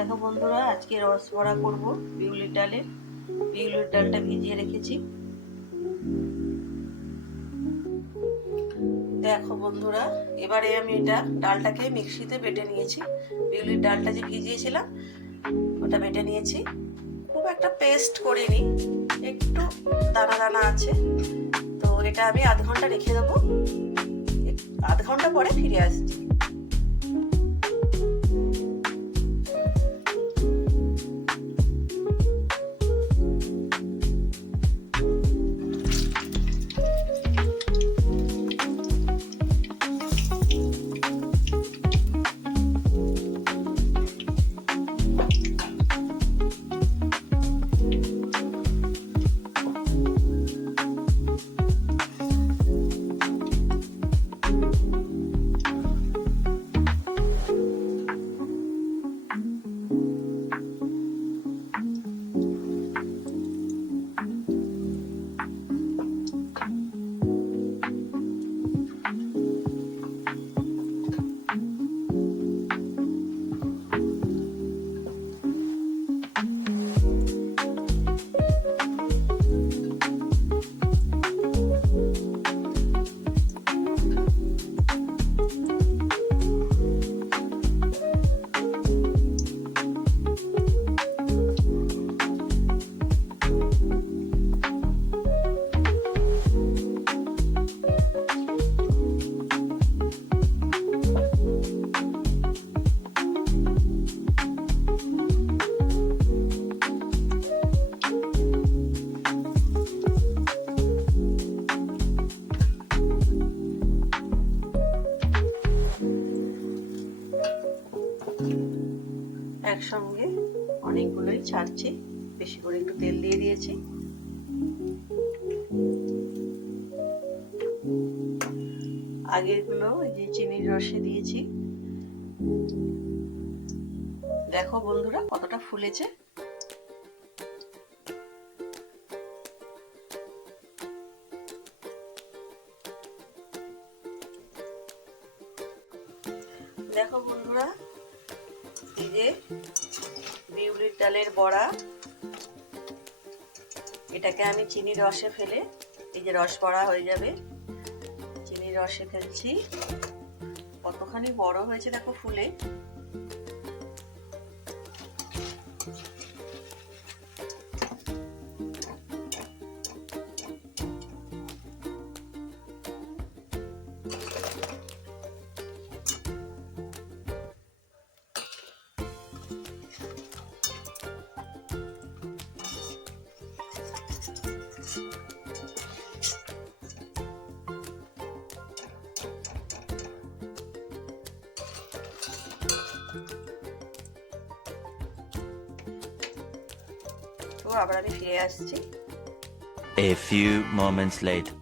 দেখো বন্ধুরা, আজকে রস বড়া করব বিউলির ডালের। বিউলির ডালটা ভিজিয়ে রেখেছি। দেখো বন্ধুরা, এবারে আমি ডালটাকে মিক্সিতে বেটে নিয়েছি। বিউলির ডালটা যে ভিজিয়েছিলাম ওটা বেটে নিয়েছি। খুব একটা পেস্ট করিনি, একটু দানা দানা আছে। তো এটা আমি আধ ঘন্টা রেখে দেবো। আধ ঘন্টা পরে ফিরে আসছি। একসঙ্গে অনেকগুলোই ছাড়ছি, বেশি করে একটু তেল দিয়ে দিয়েছি। আগেরগুলো যে চিনির রসে দিয়েছি। দেখো বন্ধুরা কতটা ফুলেছে। দেখো বন্ধুরা, এই যে বিউলির ডালের বড়া, এটাকে আমি চিনির রসে ফেলে, এই যে রস বড়া হয়ে যাবে। চিনির রসে ফেলছি। কতখানি বড় হয়েছে দেখো ফুলে। তো আবার আমি ফিরে আসছি। A few moments later.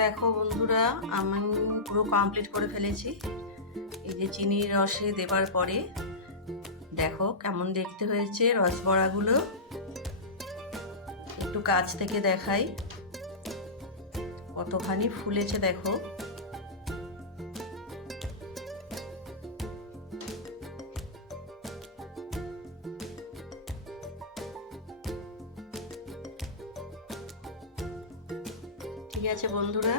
দেখো বন্ধুরা, আমি পুরো কমপ্লিট করে ফেলেছি। এই যে চিনির রসে দেবার পরে দেখো কেমন দেখতে হয়েছে রসবড়াগুলো। একটু কাছ থেকে দেখাই, কতখানি ফুলেছে দেখো। ঠিক আছে বন্ধুরা,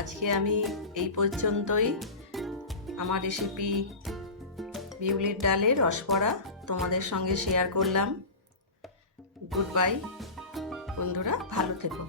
আজকে আমি এই পর্যন্তই। আমার রেসিপি বিউলির ডালের রসবড়া তোমাদের সঙ্গে শেয়ার করলাম। গুড বাই বন্ধুরা, ভালো থেকো।